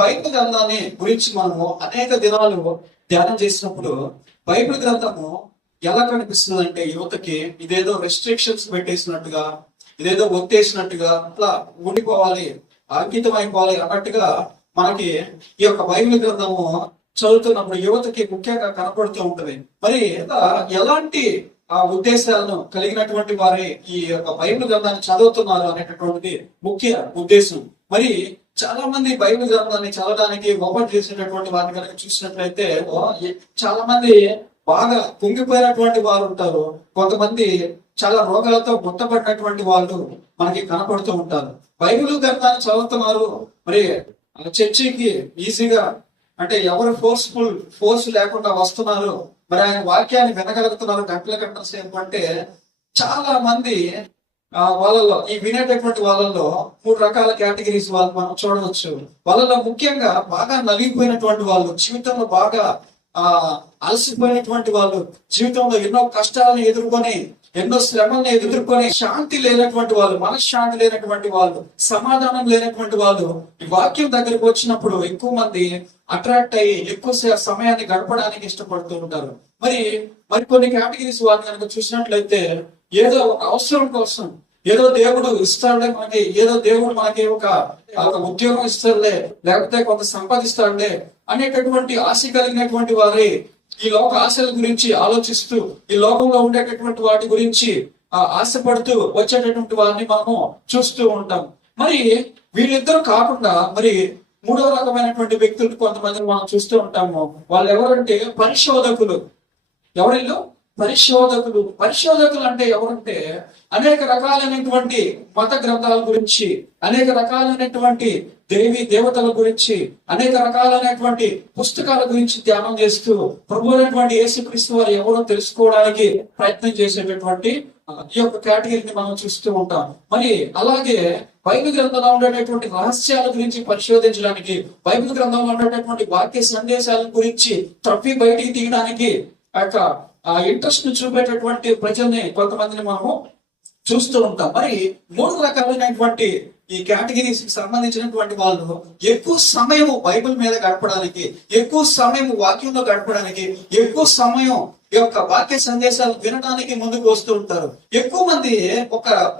Bible గ్రంథాన్ని గురించి మనము అనేక దినాలు ధ్యానం చేసినప్పుడు బైబిల్ గ్రంథము ఎలా కనిపిస్తుంది అంటే యువతకి ఇదేదో రెస్ట్రిక్షన్స్ పెట్టేసినట్టుగా, ఇదేదో ఒత్తేసినట్టుగా, అట్లా ఉండిపోవాలి, అంకితం అయిపోవాలి అన్నట్టుగా మనకి ఈ యొక్క బైబిల్ గ్రంథము చదువుతున్నప్పుడు యువతకి ముఖ్యంగా కనపడుతూ ఉంటది. మరి ఎలాంటి ఉద్దేశాలను కలిగినటువంటి వారి ఈ యొక్క బైబిల్ గ్రంథాన్ని చదువుతున్నారు అనేటటువంటిది ముఖ్య ఉద్దేశం. మరి చాలా మంది బైబిల్ గ్రంథాన్ని చదవడానికి ఓపెన్ చేసేటటువంటి వారిని కనుక చూసినట్లయితే చాలా మంది బాగా కుంగిపోయినటువంటి వారు ఉంటారు. కొంతమంది చాలా రోగాలతో గుర్తపడినటువంటి వాళ్ళు మనకి కనపడుతూ ఉంటారు. బైబిల్ గ్రంథాన్ని చదువుతున్నారు, మరి చర్చికి ఈజీగా అంటే ఎవరు ఫోర్స్ లేకుండా వస్తున్నారు, మరి ఆయన వాక్యాన్ని వినగలుగుతున్నారు గంటల గంటల సేపు అంటే చాలా మంది వాళ్ళలో ఈ వినేటటువంటి వాళ్ళలో 3 రకాల కేటగిరీస్ వాళ్ళు మనం చూడవచ్చు. వాళ్ళలో ముఖ్యంగా బాగా నలిగిపోయినటువంటి వాళ్ళు, జీవితంలో బాగా అలసిపోయినటువంటి వాళ్ళు, జీవితంలో ఎన్నో కష్టాలను ఎదుర్కొని, ఎన్నో శ్రమలను ఎదుర్కొని శాంతి లేనటువంటి వాళ్ళు, మనశ్శాంతి లేనటువంటి వాళ్ళు, సమాధానం లేనటువంటి వాళ్ళు ఈ వాక్యం దగ్గరికి వచ్చినప్పుడు ఎక్కువ మంది అట్రాక్ట్ అయ్యి ఎక్కువ సమయాన్ని గడపడానికి ఇష్టపడుతూ ఉంటారు. మరి కొన్ని కేటగిరీస్ వాళ్ళు కనుక చూసినట్లయితే ఏదో ఒక అవసరం కోసం, ఏదో దేవుడు ఇస్తాడులే మనకి, ఏదో దేవుడు మనకి ఒక ఉద్యోగం ఇస్తాడులే, లేకపోతే కొంత సంపాదిస్తాడులే అనేటటువంటి ఆశ కలిగినటువంటి వారి ఈ లోక ఆశల గురించి ఆలోచిస్తూ, ఈ లోకంలో ఉండేటటువంటి వాటి గురించి ఆశపడుతూ వచ్చేటటువంటి వారిని మనము చూస్తూ ఉంటాం. మరి వీళ్ళిద్దరూ కాకుండా మరి 3వ రకమైనటువంటి వ్యక్తులు కొంతమందిని మనం చూస్తూ ఉంటాము. వాళ్ళు ఎవరంటే పరిశోధకులు. ఎవరిలో పరిశోధకులు అంటే ఎవరంటే అనేక రకాలైనటువంటి మత గ్రంథాల గురించి, అనేక రకాలైనటువంటి దేవతల గురించి, అనేక రకాలైనటువంటి పుస్తకాల గురించి ధ్యానం చేస్తూ ప్రభు అయినటువంటి యేసుక్రీస్తు వారు ఎవరో తెలుసుకోవడానికి ప్రయత్నం చేసేటటువంటి ఈ యొక్క కేటగిరీని మనం చూస్తూ ఉంటాం. మరి అలాగే బైబిల్ గ్రంథంలో ఉండేటటువంటి రహస్యాల గురించి పరిశోధించడానికి, బైబిల్ గ్రంథంలో ఉండేటటువంటి వాక్య సందేశాల గురించి త్రప్పి బయటికి తీయడానికి ఇంట్రెస్ట్ ను చూపేటటువంటి ప్రజల్ని కొంతమందిని మనము చూస్తూ ఉంటాం. మరి 3 రకాలైనటువంటి ఈ కేటగిరీస్ కి సంబంధించినటువంటి వాళ్ళు ఎక్కువ సమయం బైబిల్ మీద గడపడానికి, ఎక్కువ సమయం వాక్యంలో గడపడానికి, ఎక్కువ సమయం ఈ యొక్క వాక్య సందేశాలు వినడానికి ముందుకు వస్తూ ఉంటారు. ఎక్కువ మంది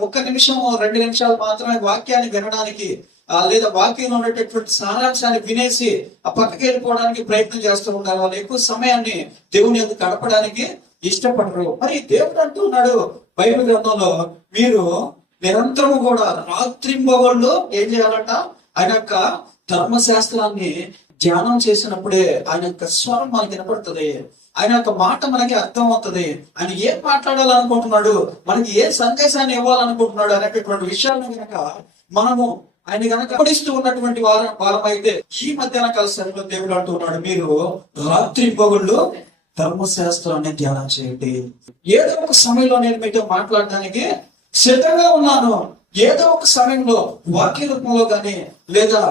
ఒక నిమిషం 2 నిమిషాలు మాత్రమే వాక్యాన్ని వినడానికి లేదా వాక్యంలో ఉండేటటువంటి సారాంశాన్ని వినేసి పక్కకి వెళ్ళిపోవడానికి ప్రయత్నం చేస్తూ ఉంటారు. వాళ్ళు ఎక్కువ సమయాన్ని దేవుని ఎందుకు గడపడానికి ఇష్టపడరు. మరి దేవుడు అంటున్నాడు బైబిల్ గ్రంథంలో, మీరు నిరంతరము కూడా రాత్రింబవళ్ళు ఏం చేయాలంట, ఆయన యొక్క ధర్మశాస్త్రాన్ని ధ్యానం చేసినప్పుడే ఆయన యొక్క స్వరం మనకి వినపడుతుంది, ఆయన యొక్క మాట మనకి అర్థం అవుతుంది, ఆయన ఏం మాట్లాడాలనుకుంటున్నాడు, మనకి ఏ సందేశాన్ని ఇవ్వాలనుకుంటున్నాడు అనేటటువంటి విషయాలను కనుక మనము ఆయన కనుక పడిస్తూ ఉన్నటువంటి వారమైతే ఈ మధ్యాహ్న కాల సమయంలో దేవుడు అంటున్నాడు, మీరు రాత్రి పగుళ్ళు ధర్మశాస్త్రాన్ని ధ్యానం చేయండి. ఏదో ఒక సమయంలో నేను మీతో మాట్లాడడానికి సిద్ధంగా ఉన్నాను. ఏదో ఒక సమయంలో వాక్య రూపంలో కానీ లేదా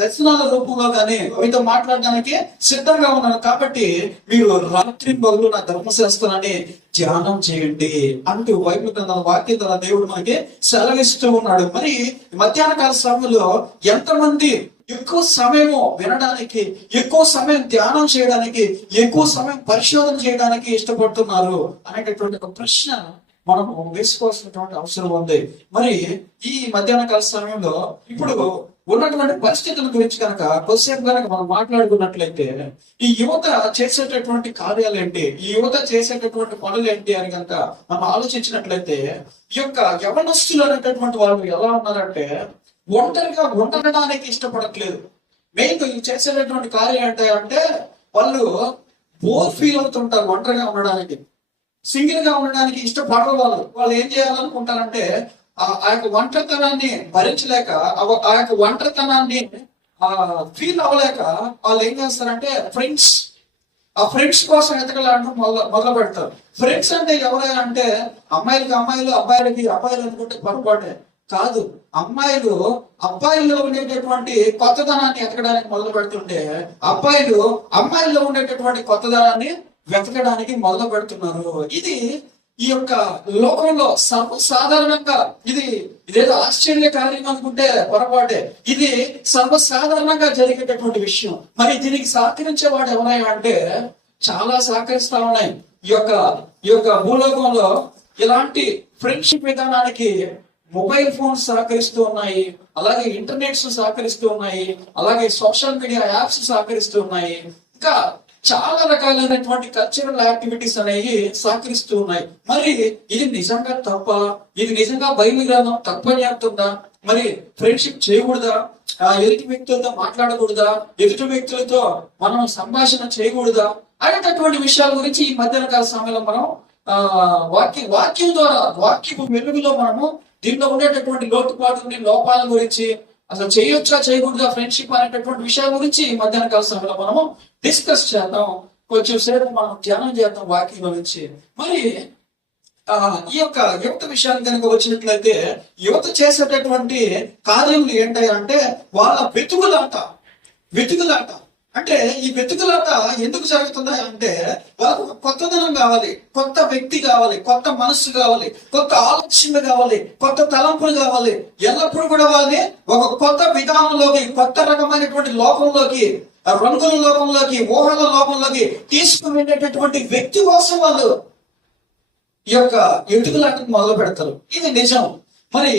దర్శనాల రూపంలో కానీ మీతో మాట్లాడడానికి సిద్ధంగా ఉన్నాను. కాబట్టి మీరు రాత్రి పగులు నా ధర్మశాస్త్రాన్ని ధ్యానం చేయండి అంటూ బైబిల్ గ్రంథం వాక్యం ద్వారా దేవుడు మనకి సెలవిస్తూ ఉన్నాడు. మరి మధ్యాహ్న కాల సమయంలో ఎంతమంది ఎక్కువ సమయం వినడానికి, ఎక్కువ సమయం ధ్యానం చేయడానికి, ఎక్కువ సమయం పరిశోధన చేయడానికి ఇష్టపడుతున్నారు అనేటటువంటి ఒక ప్రశ్న మనము వేసుకోవాల్సినటువంటి అవసరం ఉంది. మరి ఈ మధ్యాహ్న కాల సమయంలో ఇప్పుడు ఉన్నటువంటి పరిస్థితుల గురించి కనుక కొద్దిసేపు కనుక మనం మాట్లాడుకున్నట్లయితే ఈ యువత చేసేటటువంటి కార్యాలు ఏంటి, ఈ యువత చేసేటటువంటి పనులు ఏంటి అని కనుక మనం ఆలోచించినట్లయితే ఈ యొక్క యవనస్తులు అనేటటువంటి వాళ్ళు ఎలా ఉన్నారంటే ఒంటరిగా ఉండడానికి ఇష్టపడట్లేదు. మెయిన్ చేసేటటువంటి కార్యం ఏంటంటే వాళ్ళు బోర్ ఫీల్ అవుతుంటారు. ఒంటరిగా ఉండడానికి, సింగిల్ గా ఉండడానికి ఇష్టపడరు. వాళ్ళు ఏం చేయాలనుకుంటారంటే ఆ యొక్క ఒంటరితనాన్ని భరించలేక, ఆ యొక్క ఒంటరితనాన్ని ఫీల్ అవ్వలేక వాళ్ళు ఏం చేస్తారంటే ఫ్రెండ్స్ కోసం ఎతకలాడడం మొదలు పెడతారు. ఫ్రెండ్స్ అంటే ఎవరైనా అంటే అమ్మాయిలకి అమ్మాయిలు, అబ్బాయిలకి అబ్బాయిలు అనుకుంటే పొరపాటే కాదు. అమ్మాయిలు అబ్బాయిల్లో ఉండేటటువంటి కొత్తదనాన్ని ఎతకడానికి మొదలు పెడుతుంటే అబ్బాయిలు అమ్మాయిల్లో ఉండేటటువంటి కొత్తదనాన్ని వెతకడానికి మొదలు పెడుతున్నారు. ఇది ఈ యొక్క లోకంలో సర్వసాధారణంగా ఇదేదో ఆశ్చర్య కార్యం అనుకుంటే పొరపాటే. ఇది సర్వసాధారణంగా జరిగేటటువంటి విషయం. మరి దీనికి సహకరించే వాడు ఎవరైనా అంటే చాలా సహకరిస్తా ఉన్నాయి. ఈ యొక్క భూలోకంలో ఇలాంటి ఫ్రెండ్షిప్ విధానానికి మొబైల్ ఫోన్స్ సహకరిస్తూ ఉన్నాయి, అలాగే ఇంటర్నెట్స్ సహకరిస్తూ ఉన్నాయి, అలాగే సోషల్ మీడియా యాప్స్ సహకరిస్తూ ఉన్నాయి, ఇంకా చాలా రకాలైనటువంటి కల్చరల్ యాక్టివిటీస్ అనేవి సహకరిస్తూ ఉన్నాయి. మరి ఇది నిజంగా తప్ప? ఇది నిజంగా బైబిల్ గ్రంథం తప్పని చెప్తుందా? మరి ఫ్రెండ్షిప్ చేయకూడదా? ఎదుటి వ్యక్తులతో మాట్లాడకూడదా? ఎదుటి వ్యక్తులతో మనం సంభాషణ చేయకూడదా అనేటటువంటి విషయాల గురించి ఈ మధ్యాహ్న కాల సమయంలో మనం వాక్యం ద్వారా, వాక్యపు వెలుగులో మనము దీంట్లో ఉండేటటువంటి లోటుపాటు లోపాల గురించి, అసలు చేయొచ్చా చేయకూడదా ఫ్రెండ్షిప్ అనేటటువంటి విషయాల గురించి ఈ మధ్యాహ్న కాల సమయంలో మనము డిస్కస్ చేద్దాం. కొంచెం సేపు మనం ధ్యానం చేద్దాం వాక్యం గురించి. మరి ఈ యొక్క యువత విషయాన్ని కనుక వచ్చినట్లయితే, యువత చేసేటటువంటి కార్యములు ఏంటంటే వాళ్ళ వెతుకులాట. అంటే ఈ వెతుకులాట ఎందుకు జరుగుతుందా అంటే, వాళ్ళకు కొత్తదనం కావాలి, కొత్త వ్యక్తి కావాలి, కొత్త మనస్సు కావాలి, కొత్త ఆలోచనలు కావాలి, కొత్త తలంపులు కావాలి. ఎల్లప్పుడూ కూడా వాళ్ళని ఒక కొత్త విధానంలోకి, కొత్త రకమైనటువంటి లోకంలోకి, రంగుల లోకంలోకి, ఊహల లోకంలోకి తీసుకుని వెళ్ళేటటువంటి వ్యక్తి కోసం వాళ్ళు ఈ యొక్క ఎటుకులాటను మొదలు పెడతారు. ఇది నిజం. మరి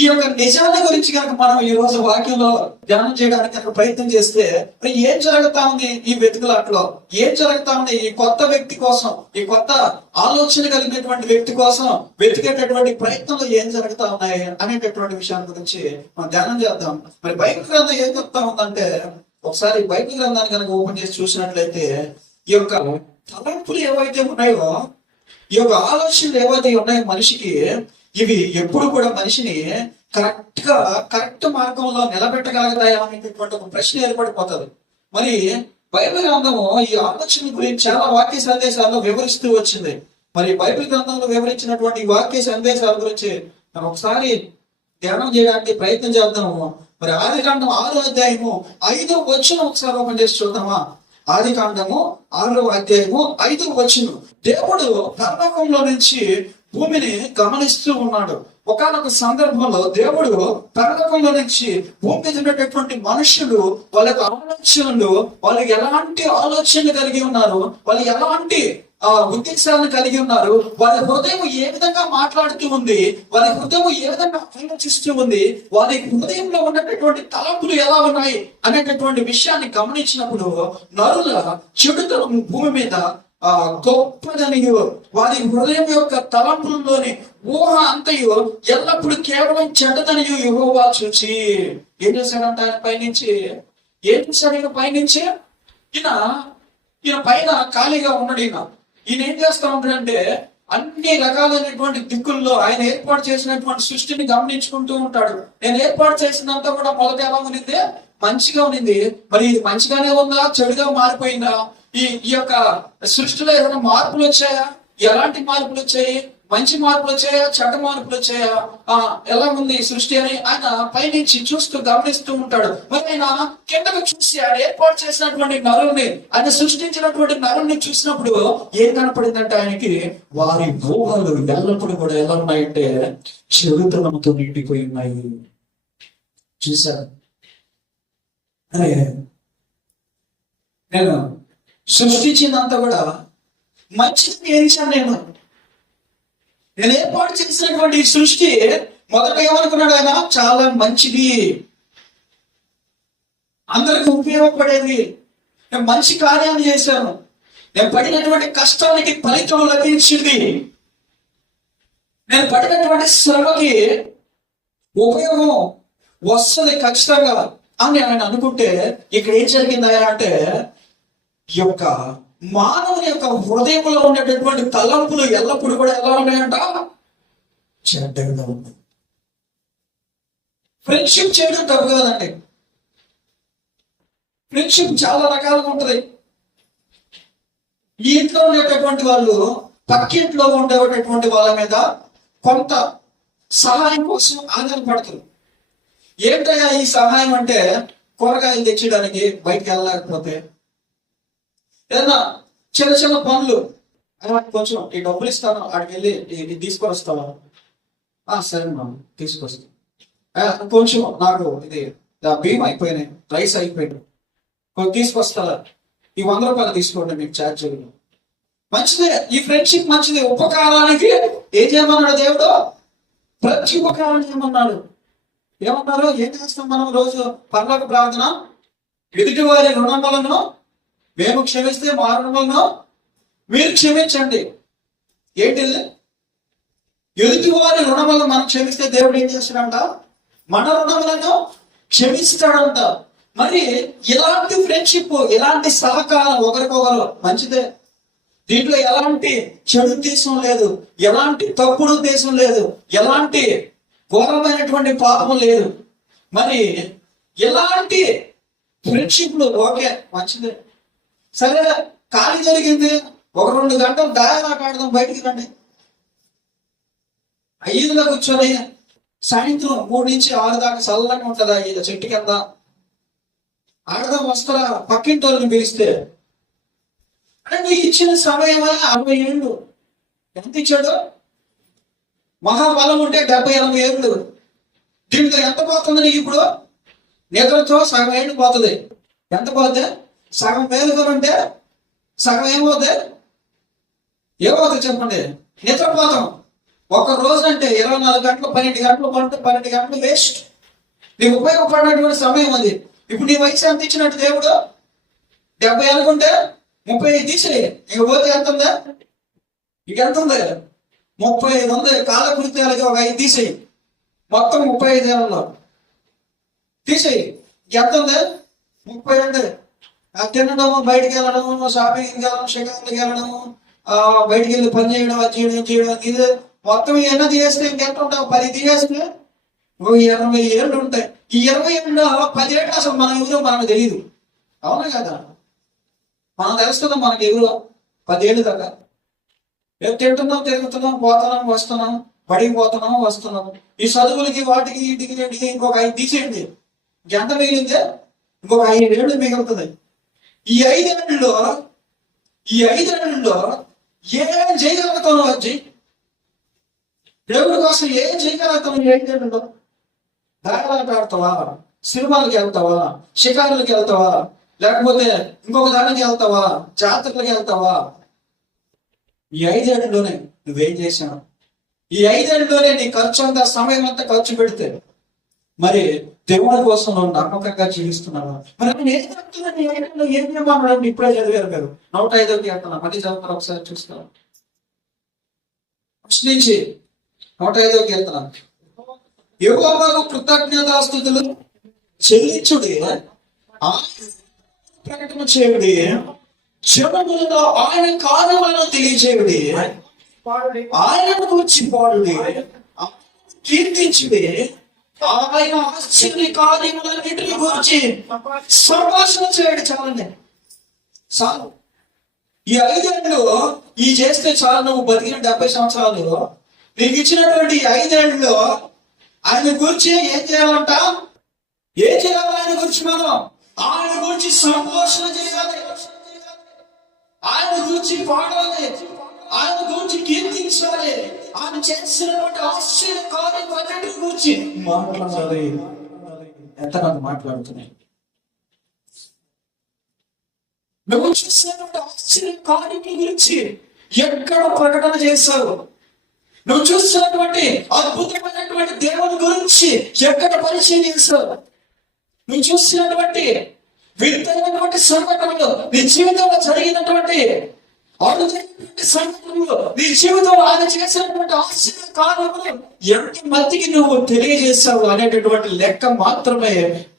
ఈ యొక్క నిజాన్ని గురించి కనుక మనం ఈ రోజు వాక్యంలో ధ్యానం చేయడానికి కనుక ప్రయత్నం చేస్తే, మరి ఏం జరుగుతా ఉంది ఈ వెతుకులాటలో? ఏం జరుగుతా ఉంది ఈ కొత్త వ్యక్తి కోసం, ఈ కొత్త ఆలోచన కలిగినటువంటి వ్యక్తి కోసం వెతికేటటువంటి ప్రయత్నంలో ఏం జరుగుతా ఉన్నాయి అనేటటువంటి విషయాన్ని గురించి మనం ధ్యానం చేద్దాం. మరి బైబిల్ గ్రంథం ఏం చెప్తా ఉందంటే, ఒకసారి బైబిల్ గ్రంథాన్ని కనుక ఓపెన్ చేసి చూసినట్లయితే, ఈ యొక్క తలంపులు ఏవైతే ఉన్నాయో, ఈ యొక్క ఆలోచనలు ఏవైతే ఉన్నాయో మనిషికి, ఇవి ఎప్పుడు కూడా మనిషిని కరెక్ట్ మార్గంలో నిలబెట్టగలుగుతాయా అనేటటువంటి ఒక ప్రశ్న ఏర్పడిపోతుంది. మరి బైబిల్ గ్రంథము ఈ ఆలోచన గురించి చాలా వాక్య సందేశాలను వివరిస్తూ వచ్చింది. మరి బైబిల్ గ్రంథంలో వివరించినటువంటి వాక్య సందేశాల గురించి మనం ఒకసారి ధ్యానం చేయడానికి ప్రయత్నం చేద్దాము. మరి ఆదికాండం 6వ అధ్యాయము 5వ వచనం ఒకసారి ఓపెన్ చేసి చూద్దామా? ఆదికాండము 6వ అధ్యాయము 5వ వచనం. దేవుడు పరలోకంలో నుంచి భూమిని గమనిస్తూ ఉన్నాడు. ఒకానొక సందర్భంలో దేవుడు పరలోకంలో నుంచి భూమి మీద ఉండేటటువంటి మనుషులు, వాళ్ళ ఆలోచనలు, వాళ్ళకి ఎలాంటి ఆలోచనలు కలిగి ఉన్నారు, వాళ్ళు ఎలాంటి ఉద్దేశాలను కలిగి ఉన్నారు, వాళ్ళ హృదయం ఏ విధంగా మాట్లాడుతూ ఉంది, వాళ్ళ హృదయం ఏ విధంగా ఆలోచిస్తూ ఉంది, వాళ్ళ హృదయంలో ఉన్నటువంటి తలంపులు ఎలా ఉన్నాయి అనేటటువంటి విషయాన్ని గమనించినప్పుడు, నరుల చెడుతనం భూమి మీద గొప్పదనియు, వారి హృదయం యొక్క తలంపులలోని ఊహ అంతయు ఎల్లప్పుడు కేవలం చెడ్డదనియు యెహోవా చూసి ఏం చేశాడంట? ఆయన పైనుంచి ఏం చూశాడు? ఈయన పైన ఖాళీగా ఉన్నాడు. ఈయన ఏం చేస్తా ఉంటాడంటే, అన్ని రకాలైనటువంటి దిక్కుల్లో ఆయన ఏర్పాటు చేసినటువంటి సృష్టిని గమనించుకుంటూ ఉంటాడు. నేను ఏర్పాటు చేసినంతా కూడా మొదట ఎలా ఉన్నింది? మంచిగా ఉన్నింది. మరి ఇది మంచిగానే ఉందా, చెడుగా మారిపోయిందా? ఈ యొక్క సృష్టిలో ఏదైనా మార్పులు వచ్చాయా? ఎలాంటి మార్పులు వచ్చాయి? మంచి మార్పులు వచ్చాయా, చెడ్డ మార్పులు వచ్చాయా? ఎలా ఉంది ఈ సృష్టి అని ఆయన పైనుంచి చూస్తూ గమనిస్తూ ఉంటాడు. మరి ఆయన కిందకు చూసి ఆయన ఏర్పాటు చేసినటువంటి నరుల్ని, ఆయన సృష్టించినటువంటి నరుల్ని చూసినప్పుడు ఏం కనపడిందంటే ఆయనకి, వారి ఊహలు ఎల్లప్పుడు కూడా ఎలా ఉన్నాయంటే చెడుతనంతో నిండిపోయి ఉన్నాయి. చూశారు? అరే, నేను సృష్టించినంత కూడా మంచిది ఏరిచాను. నేను ఏర్పాటు చేసినటువంటి ఈ సృష్టి మొదట ఏమనుకున్నాడు ఆయన? చాలా మంచిది, అందరికి ఉపయోగపడేది, నేను మంచి కార్యాలు చేశాను, నేను పడినటువంటి కష్టానికి ఫలితం లభించింది, నేను పడినటువంటి శ్రమకి ఉపయోగం వస్తుంది ఖచ్చితంగా అని ఆయన అనుకుంటే, ఇక్కడ ఏం జరిగిందా అంటే, ఈ యొక్క మానవుని యొక్క హృదయంలో ఉండేటటువంటి తలంపులు ఎల్లప్పుడూ కూడా ఎలా ఉన్నాయంట? చెడ్డగా ఉన్నాయి. ఫ్రెండ్షిప్ చేయడం తప్పు కాదండి. ఫ్రెండ్షిప్ చాలా రకాలుగా ఉంటది. ఈ ఇంట్లో ఉండేటటువంటి వాళ్ళు పక్కింట్లో ఉండేటటువంటి వాళ్ళ మీద కొంత సహాయం కోసం ఆధారపడతారు. ఏంటయ్యా ఈ సహాయం అంటే, కూరగాయలు తెచ్చడానికి బయటకు వెళ్ళలేకపోతే, ఏదైనా చిన్న చిన్న పనులు, కొంచెం ఈ డబ్బులు ఇస్తాను, ఆడికి వెళ్ళి ఇది తీసుకొని వస్తావా? సరే మా తీసుకొస్తాను. కొంచెం నాకు ఇది బియ్యం అయిపోయినాయి, రైస్ అయిపోయింది, కొంచెం తీసుకొస్తా, ఈ 100 రూపాయలు తీసుకోండి మీకు ఛార్జీలు. మంచిదే, ఈ ఫ్రెండ్షిప్ మంచిదే. ఉపకారానికి ఏం చేయమన్నాడు దేవుడు? ప్రతి ఉపకారం చేయమన్నాడు. ఏమన్నారు? ఏం చేస్తాం మనం రోజు? పరలోక ప్రార్థన, ఎదుటి వారి రుణములను మేము క్షమిస్తే మా రుణములను మీరు క్షమించండి. ఏంటి? ఎదుటి వారి రుణములను మనం క్షమిస్తే దేవుడు ఏం చేస్తాడంట? మన రుణములను క్షమిస్తాడంట. మరి ఇలాంటి ఫ్రెండ్షిప్, ఇలాంటి సహకారం ఒకరికొకరు మంచిదే. దీంట్లో ఎలాంటి చెడు ఉద్దేశం లేదు, ఎలాంటి తప్పుడు ఉద్దేశం లేదు, ఎలాంటి ఘోరమైనటువంటి పాపం లేదు. మరి ఎలాంటి ఫ్రెండ్షిప్లు ఓకే, మంచిదే. సరే, ఖాళీ జరిగింది, 1-2 గంటలు దాయాలాట ఆడదాం, బయటికి రండి. 5లో కూర్చొని సాయంత్రం 3 నుంచి 6 దాకా చల్లగా ఉంటుందా ఈ చెట్టు కింద ఆడదాం, వస్తారా? పక్కింటి వాళ్ళని పిలిస్తే అంటే నీకు ఇచ్చిన సమయమా 60 ఏళ్ళు. ఎంత ఇచ్చాడు? మహాబలం ఉంటే 70-80 ఏళ్ళు. దీంట్లో ఎంత పోతుంది నీకు ఇప్పుడు? నిద్రతో సగం ఏళ్ళు పోతుంది. ఎంత పోతే? సగం మేలుగా ఉంటే సగం ఏమవుతుంది? ఏమవుతుంది చెప్పండి? నిద్రపోతాం. ఒక రోజు అంటే 24 గంటలు, 12 గంటలు కొంటే 12 గంటలు వేస్ట్. నీకు ఉపయోగపడినటువంటి సమయం అది. ఇప్పుడు నీ వయసు ఎంత ఇచ్చినట్టు దేవుడు? 70 అనుకుంటే 35 తీసేయి. ఇక పోతే ఎంత ఉందా? ఇక ఎంత ఉంది? 35 ఉంది. కాలకృత్యాలకి ఒక 5 తీసేయి, మొత్తం 35 ఏళ్ళలో తీసేయి. ఎంత ఉంది? 30 ఉంది. తినడం, బయటికి వెళ్ళడం, షాపింగ్కి వెళ్ళడం, షికార్లకి వెళ్ళడం, బయటికి వెళ్ళి పని చేయడం, అది చేయడం ఇది మొత్తం ఎన్నది చేస్తే ఇంకెంత ఉంటావు? 10 తీసేస్తే 20 ఏళ్ళు ఉంటాయి. ఈ 20 ఏళ్ళలో 10 ఏళ్ళు అసలు మన ఎవరో మనకు తెలియదు. అవునా కదా? మనం తెలుస్తుందా మనకి ఎవరో? 10 ఏళ్ళు దాకా తింటున్నాం, తిరుగుతున్నాం, పోతున్నాం, వస్తున్నాం, బడికి పోతున్నాం, వస్తున్నాం. ఈ చదువులకి వాటికి వీటికి ఇంకొక 5 తీసేయండి. ఎంత మిగిలిందే? ఇంకొక 5 ఏళ్ళు మిగులుతుంది. ఈ 5 ఏళ్ళలో ఏం చేయగలుగుతావు? వచ్చి దేవుడి కోసం ఏం చేయగలుగుతావు? 5 ఏళ్ళలో దారాలు ఆడతావా? సినిమాలకి వెళ్తావా? షికారులకి వెళ్తావా? లేకపోతే ఇంకొక దానికి వెళ్తావా? జాతరలకు వెళ్తావా? ఈ 5 ఏళ్ళలోనే నువ్వేం చేశావు? ఈ 5 ఏళ్ళలోనే నీ ఖర్చు అంతా, సమయం అంతా ఖర్చు పెడితే మరి దేవుడి కోసం నువ్వు నమ్మకంగా జీవిస్తున్నావా? మరి నేను ఏం చెప్తున్నాను? ఈ 5 ఏళ్ళలో ఏం చేయమన్నాడు? ఇప్పుడే చదివారు మీరు. 105వ కీర్తన మళ్ళీ చదువుతారు, ఒకసారి చూస్తాం. ఫస్ట్ నుంచి 105వ కీర్తన. యెహోవాకు కృతజ్ఞతాస్తుతులు చెల్లించుడి, ప్రకటన చేయుడి, జనములలో ఆయన కార్యములను తెలియజేయుడి, ఆయనను గురించి పాడుడి, కీర్తించుడి, ఆయన ఆశ్చర్య కార్యములన్నిటిని గురించి సంభాషణ చేయడం. చాలండి, చాలు. ఈ 5 ఏళ్ళు ఈ చేస్తే చాలు. నువ్వు బతికిన 70 సంవత్సరాలు నీకు ఇచ్చినటువంటి 5 ఏళ్ళలో ఆయన గురించి ఏం చేయాలంట? ఏం చేయాలి? ఆయన గురించి మనం ఆయన గురించి సంభాషణ చేయాలి, ఆయన గురించి పాడాలి, ఆయన గురించి కీర్తించాలి, ఆయన చేసినటువంటి ఆశ్చర్య కార్యాలన్నిటి గురించి మాట్లాడాలి. ఎంతమంది మాట్లాడుతున్నాయి? నువ్వు చూసినటువంటి ఆశ్చర్య కార్యం గురించి ఎక్కడ ప్రకటన చేశావు? నువ్వు చూస్తున్నటువంటి అద్భుతమైనటువంటి దేవుని గురించి ఎక్కడ పరిచయం చేశావు? నువ్వు చూస్తున్నటువంటి వింతైనటువంటి సంఘటనలు, నీ జీవితంలో జరిగినటువంటి సంఘటనలు, నీ జీవితంలో ఆయన చేసినటువంటి ఆశ్చర్య కార్యములు ఎంత మందికి నువ్వు తెలియజేశావు అనేటటువంటి లెక్క మాత్రమే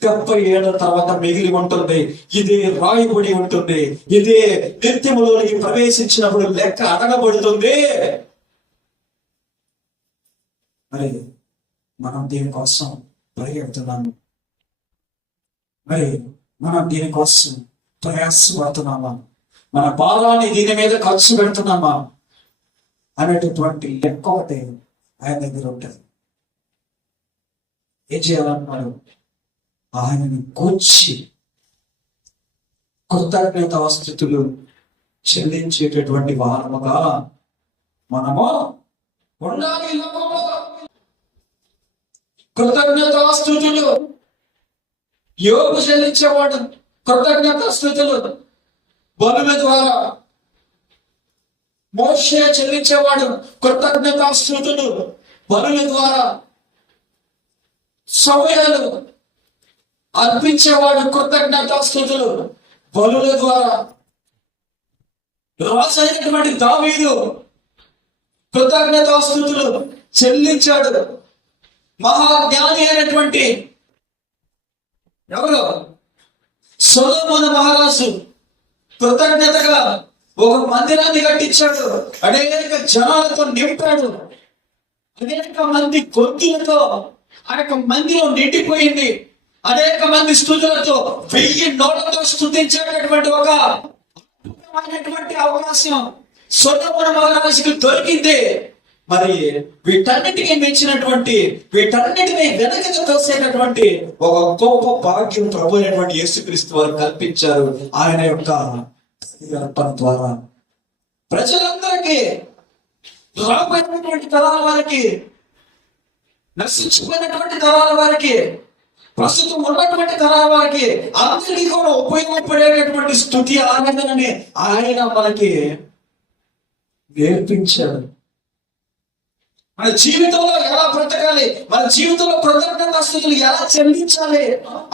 70 ఏళ్ల తర్వాత మిగిలి ఉంటుంది. ఇదే రాయబడి ఉంటుంది. ఇదే నిత్యములోనికి ప్రవేశించినప్పుడు లెక్క అడగబడుతుంది. మరి మనం దీనికోసం పరిగెడుతున్నాము. మరి మనం దీనికోసం ప్రయాసపడుతున్నామా? మన భారాన్ని దీని మీద ఖర్చు పెడుతున్నామా అనేటటువంటి ఎక్కువతే ఆయన దగ్గర ఉంటుంది. ఏం చేయాలన్నాడు? ఆయనను కూర్చి కృతజ్ఞతాస్తుతులు చెల్లించేటటువంటి వారముగా మనము ఉండాలి. లోకంలో కృతజ్ఞతాస్తుతులు యోగు చెల్లించేవాడు. కృతజ్ఞతాస్తుతులు బలుల ద్వారా మోషే చెల్లించేవాడు. కృతజ్ఞతాస్తుతులు బలుల ద్వారా సమయాలు అర్పించేవాడు. కృతజ్ఞతాస్తుతులు బలుల ద్వారా రాజైనటువంటి దావీదు కృతజ్ఞతాస్తుతులు చెల్లించాడు. మహాజ్ఞాని అయినటువంటి ఎవరు? సొలొమోను మహారాజు కృతజ్ఞతగా ఒక మందిరాన్ని కట్టించాడు. అనేక జనాలతో నింపాడు. అనేక మంది గొంతులతో ఆ యొక్క మందిరం నిండిపోయింది. అనేక మంది స్తుతులతో 1000 నోళ్లతో స్తుతించేటటువంటి ఒక అద్భుతమైనటువంటి అవకాశం సొలొమోను మహారాజుకి దొరికింది. మరి వీటన్నిటికీ మెచ్చినటువంటి, వీటన్నిటిని వెనకగా తోసేటటువంటి ఒక గొప్ప భాగ్యం ప్రభు అయినటువంటి యేసుక్రీస్తు వారు కల్పించారు. ఆయన యొక్క అర్పణ ద్వారా ప్రజలందరికీ, రాబోయేటువంటి తరాల వారికి, నశించిపోయినటువంటి తరాల వారికి, ప్రస్తుతం ఉన్నటువంటి తరాల వారికి అందరికీ కూడా ఉపయోగపడేటటువంటి స్తుతి ఆనందాన్ని ఆయన మనకి నేర్పించాడు. మన జీవితంలో ఎలా బ్రతకాలి, మన జీవితంలో కృతజ్ఞతాస్తుతులు ఎలా చెల్లించాలి,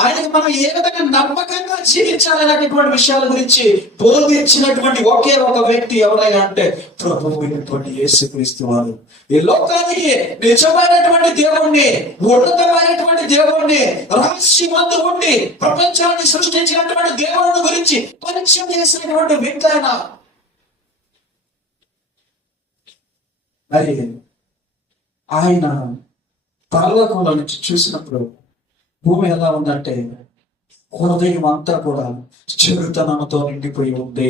ఆయనకి మనం ఏ విధంగా నమ్మకంగా జీవించాలి అనేటువంటి విషయాల గురించి బోధించినటువంటి ఒకే ఒక వ్యక్తి ఎవరైనా అంటే ప్రభువు అయినటువంటి యేసుక్రీస్తు వారు. ఈ లోకానికి నిజమైనటువంటి దేవుణ్ణి, ఉన్నతమైనటువంటి దేవుణ్ణి, రహస్యమందు ఉండి ప్రపంచాన్ని సృష్టించినటువంటి దేవుని గురించి పరిచయం చేసినటువంటి వ్యక్తి ఆయన. మరి ఆయన పరలోకంలో నుంచి చూసినప్పుడు భూమి ఎలా ఉందంటే హృదయం అంతా కూడా చెడుతనంతో నిండిపోయి ఉంది.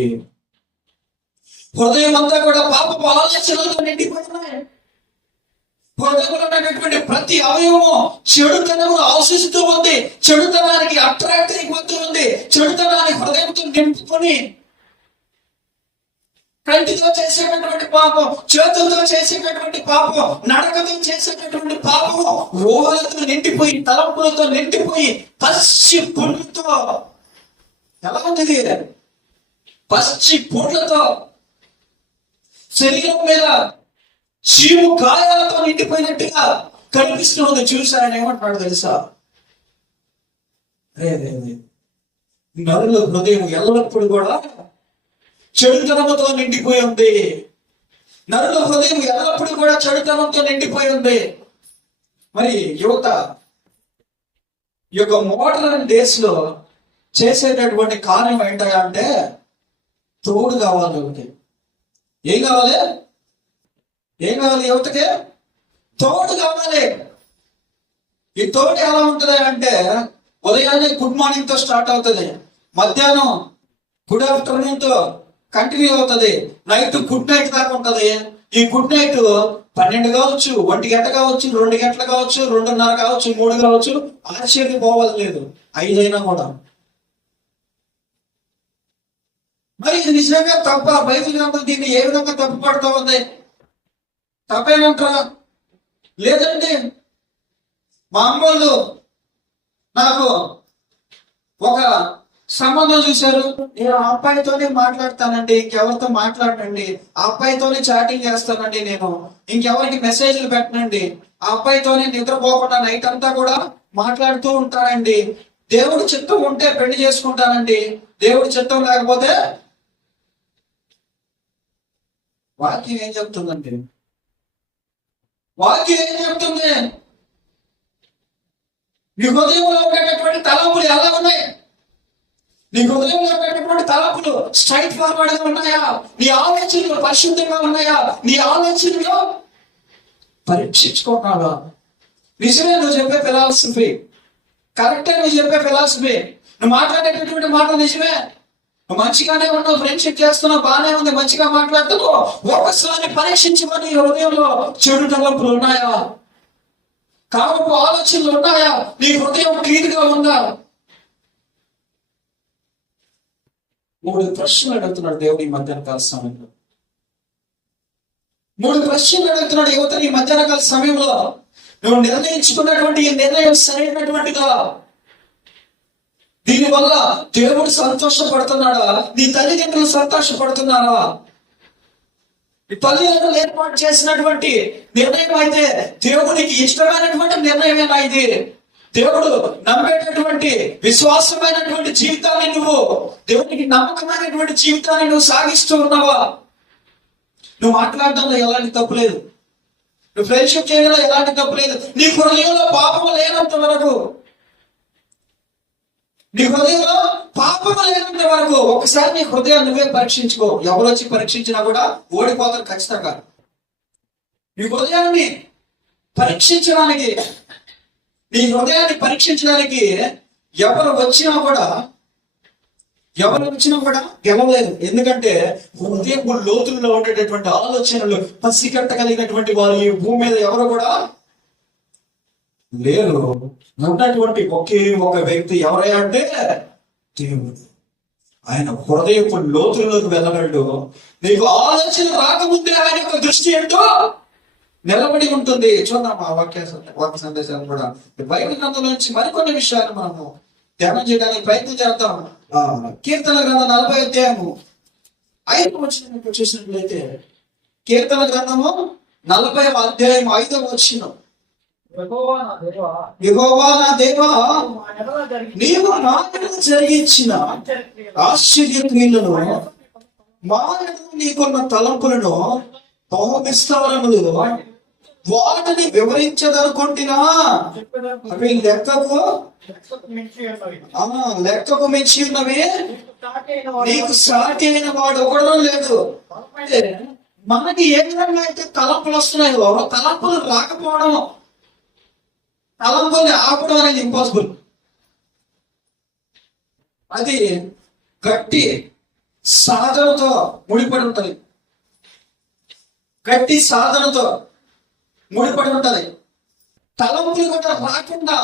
హృదయం అంతా కూడా పాపపు ఆలోచనలతో నిండిపోయి ఉన్నాయి. హృదయంలో ఉన్నటువంటి ప్రతి అవయవము చెడుతనము ఆశిస్తూ ఉంది. చెడుతనానికి అట్రాక్ట్ అయిపోతూ ఉంది. చెడుతనాన్ని హృదయంతో నింపుకొని కంటితో చేసేటటువంటి పాపం, చేతులతో చేసేటటువంటి పాపం, నడకతో చేసేటటువంటి పాపము ఊహలతో నిండిపోయి, తలంపులతో నిండిపోయి, పచ్చి పుండ్లతో ఎలా ఉంది? పచ్చి పుండ్లతో శరీరం మీద చీము గాయాలతో నిండిపోయినట్టుగా కనిపిస్తుంది. చూసి ఆయన ఏమంటాడు తెలుసా? నరుల హృదయం ఎల్లప్పుడూ కూడా చెడుతనంతో నిండిపోయి ఉంది. నరుల హృదయం ఎల్లప్పుడూ కూడా చెడుతనంతో నిండిపోయి ఉంది. మరి యువత ఈ యొక్క మోడర్న్ డేస్ లో చేసేటటువంటి కార్యం ఏంటా అంటే తోడు కావాలి. యువతకి ఏం కావాలి? ఏం కావాలి? యువతకి తోడు కావాలి. ఈ తోడు ఎలా ఉంటుంది అంటే ఉదయాన్నే గుడ్ మార్నింగ్ తో స్టార్ట్ అవుతుంది, మధ్యాహ్నం గుడ్ ఆఫ్టర్నూన్ తో కంటిన్యూ అవుతుంది, నైట్ గుడ్ నైట్ దాకా ఉంటది. ఈ గుడ్ నైట్ 12 కావచ్చు, 1 గంట కావచ్చు, 2 గంటలు కావచ్చు, 2:30 కావచ్చు, 3 కావచ్చు, ఆశ్చర్యం పోవాలి లేదు 5 అయినా కూడా. మరి ఇది నిజంగా తప్ప? బైబిల్ గ్రంథం దీన్ని ఏ విధంగా తప్పు పడుతూ ఉంది? తప్పేమంటారా? లేదండి, మా అమ్మోళ్ళు నాకు ఒక సంబంధం చూశారు, నేను ఆ అబ్బాయితోనే మాట్లాడతానండి, ఇంకెవరితో మాట్లాడనండి, ఆ అబ్బాయితోనే చాటింగ్ చేస్తానండి, నేను ఇంకెవరికి మెసేజ్లు పెట్టనండి, ఆ అబ్బాయితోనే నిద్రపోకుండా నైట్ అంతా కూడా మాట్లాడుతూ ఉంటానండి, దేవుడి చిత్తం ఉంటే పెళ్లి చేసుకుంటానండి, దేవుడి చిత్తం లేకపోతే. వాక్యం ఏం చెప్తుందండి? వాక్యం ఏం చెప్తుంది? నీ హృదయంలో ఉండేటటువంటి తలంపులు ఎలా ఉన్నాయి? నీ హృదయంలో ఉండేటటువంటి తలంపులు స్ట్రైట్ ఫార్వర్డ్ గా ఉన్నాయా? నీ ఆలోచనలు పరిశుద్ధంగా ఉన్నాయా? నీ ఆలోచనలో పరీక్షించుకుంటున్నావా? నిజమే నువ్వు చెప్పే ఫిలాసఫీ, కరెక్టే నువ్వు చెప్పే ఫిలాసఫీ, నువ్వు మాట్లాడేటటువంటి మాట నిజమే, నువ్వు మంచిగానే ఉన్నావు, ఫ్రెండ్షిప్ చేస్తున్నావు, బాగానే ఉంది, మంచిగా మాట్లాడుతున్నావు. ఒకసారి పరీక్షించమని నీ హృదయంలో చెడు తలంపులు ఉన్నాయా? కామపు ఆలోచనలు ఉన్నాయా? నీ హృదయం క్లీన్ గా ఉందా? మూడు ప్రశ్నలు అడుగుతున్నాడు దేవుడు ఈ మధ్యాహ్న కాల సమయంలో. మూడు ప్రశ్నలు అడుగుతున్నాడు యువతని ఈ మధ్యాహ్న కాల సమయంలో. నువ్వు నిర్ణయించుకున్నటువంటి ఈ నిర్ణయం సరైనటువంటిదా? దీనివల్ల దేవుడు సంతోషపడుతున్నాడా? నీ తల్లిదండ్రులు సంతోషపడుతున్నారా? ఈ తల్లిదండ్రులు ఏర్పాటు చేసినటువంటి నిర్ణయం అయితే దేవునికి ఇష్టమైనటువంటి నిర్ణయమేనా ఇది? దేవుడు నమ్మేటటువంటి విశ్వాసమైనటువంటి జీవితాన్ని నువ్వు, దేవునికి నమ్మకమైనటువంటి జీవితాన్ని నువ్వు సాగిస్తూ ఉన్నావా? నువ్వు మాట్లాడడంలో ఎలాంటి తప్పు లేదు, నువ్వు ఫ్రెండ్షిప్ చేయడంలో ఎలాంటి తప్పు లేదు. నీ హృదయంలో పాపం లేనంత వరకు, నీ హృదయంలో పాపం లేనంత వరకు ఒకసారి నీ హృదయాన్ని నువ్వే పరీక్షించుకో. ఎవరు వచ్చి పరీక్షించినా కూడా ఓడిపోతారు ఖచ్చితంగా. నీ హృదయాన్ని పరీక్షించడానికి, నీ హృదయాన్ని పరీక్షించడానికి ఎవరు వచ్చినా కూడా గెలవలేదు. ఎందుకంటే హృదయం లోతుల్లో ఉండేటటువంటి ఆలోచనలు పసిగట్టగలిగినటువంటి వారు ఈ భూమి మీద ఎవరు కూడా లేరు. ఉన్నటువంటి ఒకే ఒక వ్యక్తి ఎవరయ్యా అంటే దేవుడు. ఆయన హృదయపు లోతుల్లోకి వెళ్ళగలడు. నీకు ఆలోచన రాకముందే ఆయన యొక్క దృష్టి ఏంటో నిలబడి ఉంటుంది. చూద్దాం ఆ వాక్య సందేశాలు కూడా బైబిల్ గ్రంథం నుంచి మరికొన్ని విషయాలు మనము ధ్యానం చేయడానికి ప్రయత్నం చేద్దాం. కీర్తన గ్రంథం 40వ అధ్యాయము 5వ వచనం చూసినట్లయితే, కీర్తన గ్రంథము 40వ అధ్యాయం 5వ వచనం, యెహోవా నా దేవా, నీవు నా ఎడల జరిగించిన ఆశ్చర్య క్రియలను, మా ఎడల నీకున్న తలంపులను, బహు విస్తారములు, వాటిని వివరించదనుకుంటున్నా. అవి లెక్కకు మించి ఉన్నవి, నీకు సాటి అయిన వాడు ఒకడు లేదు. మనకి ఏ విధంగా అయితే తలంపులు వస్తున్నాయో, తలంపులు రాకపోవడం, తలంపుల్ని ఆపడం అనేది ఇంపాసిబుల్. అది గట్టి సాధనతో ముడిపడి ఉంటుంది. గట్టి సాధనతో ముడిపడి ఉంటది. తలంపులు కూడా రాకుండా,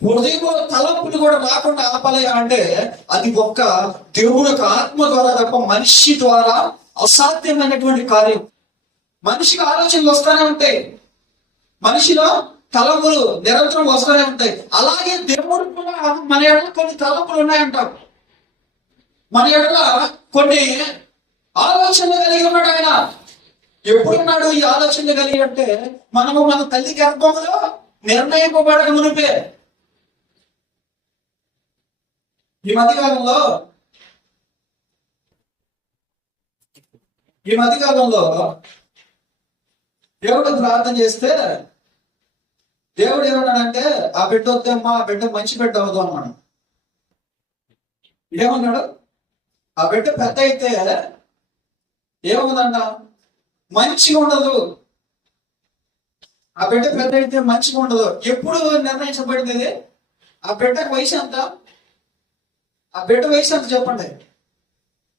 హృదయంలో తలంపులు కూడా రాకుండా ఆపాలి అంటే అది ఒక్క దేవుని యొక్క ఆత్మ ద్వారా తప్ప మనిషి ద్వారా అసాధ్యమైనటువంటి కార్యం. మనిషికి ఆలోచనలు వస్తూనే ఉంటాయి, మనిషిలో తలంపులు నిరంతరం వస్తూనే ఉంటాయి. అలాగే దేవుడు కూడా మన ఎడల కొన్ని తలంపులు ఉన్నాయంటారు, మన ఎడల కొన్ని ఆలోచనలు కలిగి ఉన్నాడు ఆయన. ఎప్పుడున్నాడు ఈ ఆలోచనలు కలిగి అంటే, మనము మన తల్లి గర్భంలో నిర్ణయింపబడక మునిపే. ఈ మధ్యకాలంలో దేవుడు ప్రార్థన చేస్తే దేవుడు ఏమన్నాడంటే, ఆ బిడ్డ వద్దమ్మా, ఆ బిడ్డ మంచి బిడ్డ అవదు అన్నాడు. ఏమన్నాడు? ఆ బిడ్డ పెద్ద అయితే ఏమవుతుందంట? మంచిగా ఉండదు. ఆ బిడ్డ పెద్ద అయితే మంచిగా ఉండదు. ఎప్పుడు నిర్ణయించబడింది? ఆ బిడ్డకు వయసు ఎంత? ఆ బిడ్డ వయసు ఎంత చెప్పండి.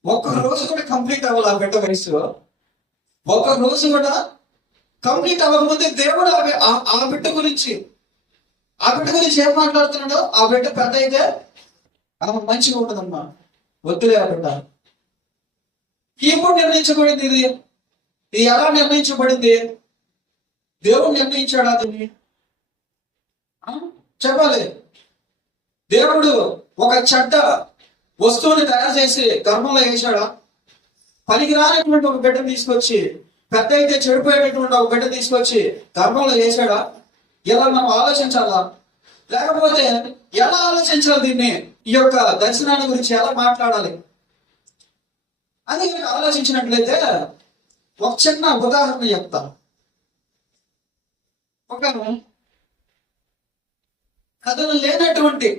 ఒక్క రోజు కూడా కంప్లీట్ అవ్వాలి ఆ బిడ్డ వయసు. ఒక్క రోజు కూడా కంప్లీట్ అవ్వకముందే దేవుడు ఆ బిడ్డ గురించి ఏం మాట్లాడుతున్నాడో, ఆ బిడ్డ పెద్ద అయితే ఆమె మంచిగా ఉంటుందమ్మా, వద్దులే ఆ బిడ్డ. ఎప్పుడు నిర్ణయించబడింది ఇది? ఇది ఎలా నిర్ణయించబడింది? దేవుడు నిర్ణయించాడు అది చెప్పాలి. దేవుడు ఒక చెడ్డ వస్తువుని తయారు చేసి గర్భంలో వేసాడా? పనికి రానటువంటి ఒక బిడ్డను తీసుకొచ్చి, పెద్ద అయితే చెడిపోయేటటువంటి ఒక బిడ్డ తీసుకొచ్చి గర్భంలో వేసాడా? ఇలా మనం ఆలోచించాలా? లేకపోతే ఎలా ఆలోచించాలి? దీన్ని, ఈ యొక్క దర్శనాన్ని గురించి ఎలా మాట్లాడాలి అని ఆలోచించినట్లయితే ఒక చిన్న ఉదాహరణ చెప్తా. ఒక కథలు లేనటువంటి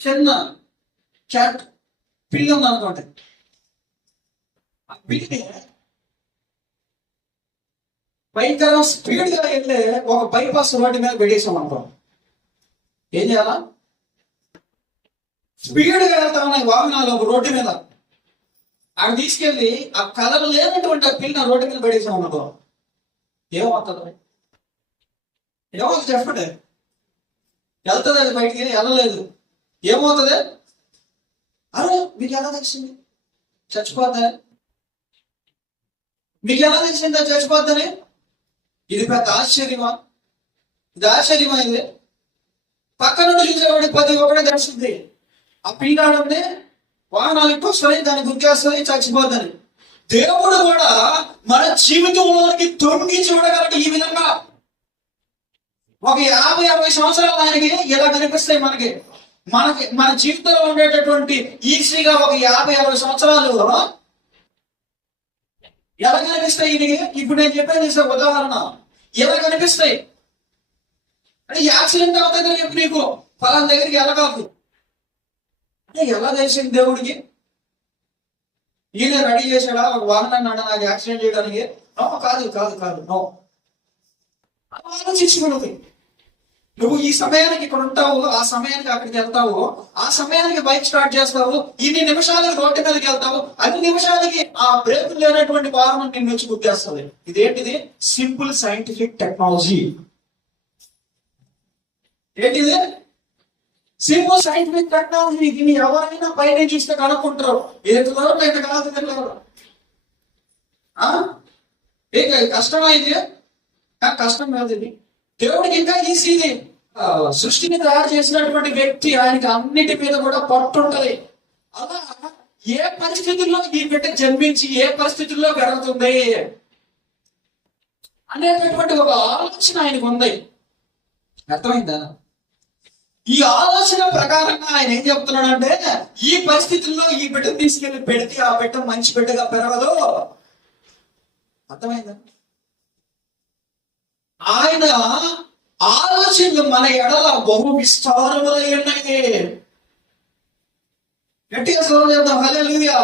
చిన్న క్యాట్ పిల్లి ఉంది అనుకోండి. ఆ పిల్లిని భయంకరం స్పీడ్ గా వెళ్ళే ఒక బైపాస్ రోడ్డు మీద పెట్టేసాం అనుకో, ఏం చేయాలా? స్పీడ్ గా వెళ్తా ఉన్నాయి వాహనాలు ఒక రోడ్డు మీద. అక్కడ తీసుకెళ్లి ఆ కలర్ లేనటువంటి ఆ పిల్లిని రోడ్డు మీద పడేసాం అనుకో, ఏమవుతుంది? ఏమవుతుంది చెప్పండి? వెళ్తుంది అది బయటికి? వెళ్ళలేదు. ఏమవుతుంది? అరే మీకు ఎలా తెలిసింది చచ్చిపోద్దని? మీకు ఎలా తెలిసిందో చచ్చిపోద్దని? ఇది పెద్ద ఆశ్చర్యమా? ఇది ఆశ్చర్యమా? ఇది పక్క నుండి చూసేవాడికి ప్రతి ఒక్కడే తెలుస్తుంది ఆ పీడాడంటే వాహనాలు ఎక్కువ వస్తాయి, దాన్ని గుర్తిస్తుంది చచ్చిపోద్దని. దేవుడు కూడా మన జీవితంలోనికి తొంగి చూడగలడు ఈ విధంగా. ఒక 50-60 సంవత్సరాలు ఆయనకి ఇలా కనిపిస్తాయి మనకి. మన జీవితంలో ఉండేటటువంటి ఈజీగా ఒక 50-60 సంవత్సరాలు ఎలా కనిపిస్తాయి ఇది? ఇప్పుడు నేను చెప్పేది ఉదాహరణ ఎలా కనిపిస్తాయి అంటే యాక్సిడెంట్ అవుతుంది చెప్పి నీకు ఫలానా దగ్గరికి వెళ్ళగాదు అంటే ఎలా తెలిసింది దేవుడికి? ఈయన రెడీ చేశాడా ఒక వాహనాన్ని అన్న నాకు యాక్సిడెంట్ చేయడానికి? కాదు కాదు కాదు నో. ఆలోచించుకున్నది. నువ్వు ఈ సమయానికి ఇక్కడ ఉంటావు, ఆ సమయానికి అక్కడికి వెళ్తావు, ఆ సమయానికి బైక్ స్టార్ట్ చేస్తావు, ఇన్ని నిమిషాలకి రోడ్డు మీదకి వెళ్తావు, అన్ని నిమిషాలకి ఆ బ్రేకులు లేనటువంటి వాహనం నిన్ను వచ్చి గుర్తేస్తుంది. ఇదేంటిది? Simple scientific technology. ఏంటిది? Simple scientific technology. దీన్ని ఎవరైనా పైన చూస్తే కనుక్కుంటారు. ఎంత దూరం ఎంత కాదు తెలియదు. కష్టమైంది కష్టం కాదు ఇది. దేవుడికి ఇంకా ఈజీ ఇది. సృష్టిని తయారు చేసినటువంటి వ్యక్తి ఆయనకి అన్నిటి మీద కూడా పట్టు ఉంటది. అలా ఏ పరిస్థితుల్లో ఈ బిడ్డ జన్మించి ఏ పరిస్థితుల్లో పెరుగుతుంది అనేటటువంటి ఒక ఆలోచన ఆయనకు ఉంది. అర్థమైందా? ఈ ఆలోచన ప్రకారంగా ఆయన ఏం చెప్తున్నాడంటే ఈ పరిస్థితుల్లో ఈ బిడ్డ తీసుకెళ్లి పెడితే ఆ బిడ్డ మంచి బిడ్డగా పెరగదు. అర్థమైందా? ఆయన ఆలోచనలు మన ఎడల బహు విస్తారములై ఉన్నాయి. గట్టిగా స్వరం చేద్దాం హల్లెలూయా.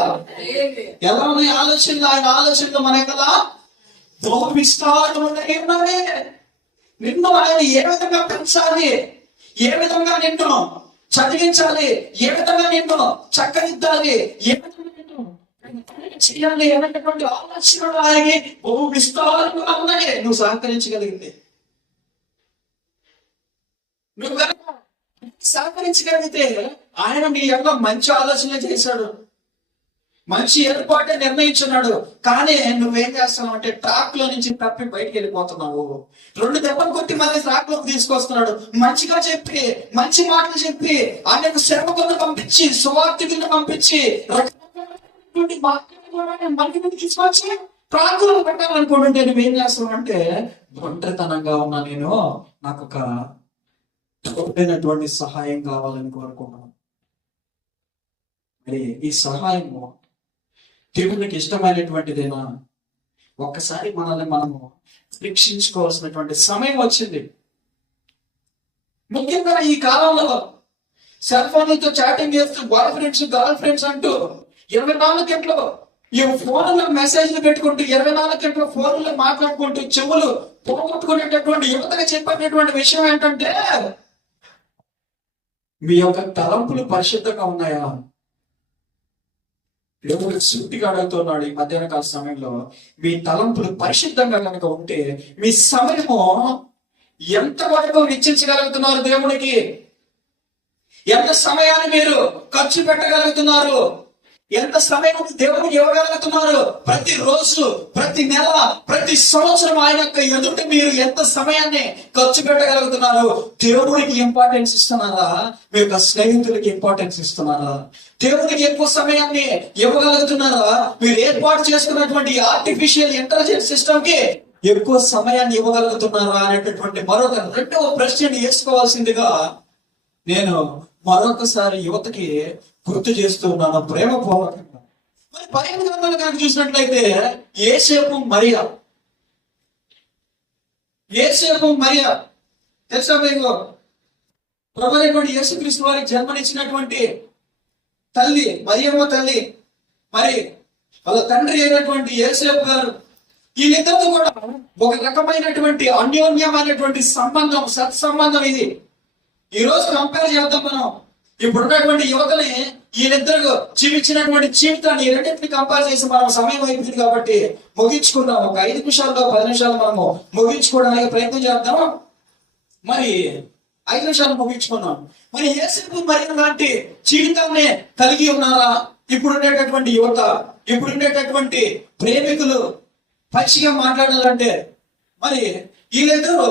ఎలా ఉన్నాయి ఆలోచనలు? ఆయన ఆలోచనలు మన ఎడల బహు విస్తారములై ఉన్నాయి. నిన్ను ఆయన ఏ విధంగా పెంచాలి, ఏ విధంగా నిన్ను చదివించాలి, ఏ విధంగా నిన్ను చక్కదిద్దాలి, ఏ విధంగా నిన్ను చేయాలి అనేటటువంటి ఆలోచనలు ఆయనకి బహు విస్తారంగా ఉన్నాయి. నువ్వు సహకరించగలిగింది, నువ్వు సహకరించగలిగితే ఆయన నీ యొక్క మంచి ఆలోచన చేశాడు, మంచి ఏర్పాటే నిర్ణయించున్నాడు. కానీ నువ్వేం చేస్తున్నావు అంటే ట్రాక్ లో నుంచి తప్పి బయటికి వెళ్ళిపోతున్నావు. 2 దెబ్బలు కొట్టి మళ్ళీ ట్రాక్ లోకి తీసుకొస్తున్నాడు. మంచిగా చెప్పి మంచి మాటలు చెప్పి ఆయనకు సేవకులను పంపించి సువార్థికులను పంపించి మనకి తీసుకొచ్చి ట్రాక్ లో పెట్టాలనుకుంటుంటే నువ్వేం చేస్తున్నావు అంటే ఒంటరితనంగా ఉన్నా నేను నాకు ఒక తోడైనటువంటి సహాయం కావాలని కోరుకున్నాను. మరి ఈ సహాయము దేవునికి ఇష్టమైనటువంటిదేనా? ఒక్కసారి మనల్ని మనము పరీక్షించుకోవాల్సినటువంటి సమయం వచ్చింది. ముఖ్యంగా ఈ కాలంలో సెల్ ఫోన్లతో చాటింగ్ చేస్తూ బాయ్ ఫ్రెండ్స్ గర్ల్ ఫ్రెండ్స్ అంటూ 24 గంటలు ఈ ఫోన్లో మెసేజ్లు పెట్టుకుంటూ 24 గంటలు ఫోన్లో మాట్లాడుకుంటూ చెవులు పోగొట్టుకునేటటువంటి యువతగా చెప్పేటటువంటి విషయం ఏంటంటే మీ యొక్క తలంపులు పరిశుద్ధంగా ఉన్నాయా? దేవుడు సూటిగా అడుగుతున్నాడు ఈ మధ్యాహ్న కాల సమయంలో. మీ తలంపులు పరిశుద్ధంగా కనుక ఉంటే మీ సమయము ఎంతవరకు వెచ్చించగలుగుతున్నారు దేవుడికి? ఎంత సమయాన్ని మీరు ఖర్చు పెట్టగలుగుతున్నారు? ఎంత సమయాన్ని దేవుడికి ఇవ్వగలుగుతున్నారు? ప్రతి రోజు, ప్రతి నెల, ప్రతి సంవత్సరం ఆయన యొక్క ఎదుట మీరు ఎంత సమయాన్ని ఖర్చు పెట్టగలుగుతున్నారు? దేవుడికి ఇంపార్టెన్స్ ఇస్తున్నారా? మీ యొక్క స్నేహితులకి ఇంపార్టెన్స్ ఇస్తున్నారా? దేవుడికి ఎక్కువ సమయాన్ని ఇవ్వగలుగుతున్నారా? మీరు ఏర్పాటు చేసుకున్నటువంటి ఆర్టిఫిషియల్ ఇంటెలిజెన్స్ సిస్టమ్ కి ఎక్కువ సమయాన్ని ఇవ్వగలుగుతున్నారా అనేటటువంటి మరొక రెండవ ప్రశ్న వేసుకోవాల్సిందిగా నేను మరొకసారి యువతకి గుర్తు చేస్తూ ఉన్నాను ప్రేమపూర్వకంగా. మరి బైబిల్ గ్రంథాలు కనుక చూసినట్లయితే యోసేపు మరియ తెలుసా మీకు? ప్రభువైనటువంటి యేసుక్రీస్తు వారికి జన్మనిచ్చినటువంటి తల్లి మరియమ్మ తల్లి, మరి వాళ్ళ తండ్రి అయినటువంటి యోసేపు గారు, వీళ్ళిద్దరితో కూడా ఒక రకమైనటువంటి అన్యోన్యమైనటువంటి సంబంధం, సత్సంబంధం. ఇది ఈ రోజు కంపేర్ చేద్దాం మనం. ఇప్పుడున్నటువంటి యువతని వీళ్ళిద్దరు జీవించినటువంటి జీవితాన్ని ఈ రెండింటిని కంపేర్ చేసి మనం సమయం అయిపోయింది కాబట్టి ముగించుకుందాం. ఒక 5 నిమిషాల్లో 10 నిమిషాలు మనము ముగించుకోవడానికి ప్రయత్నం చేద్దాం. మరి 5 నిమిషాలు ముగించుకున్నాం. మరి యేసేపు మరియ లాంటి జీవితాన్ని కలిగి ఉన్నారా ఇప్పుడు ఉండేటటువంటి యువత, ఇప్పుడు ఉండేటటువంటి ప్రేమికులు? పచ్చిగా మాట్లాడాలంటే మరి వీళ్ళిద్దరు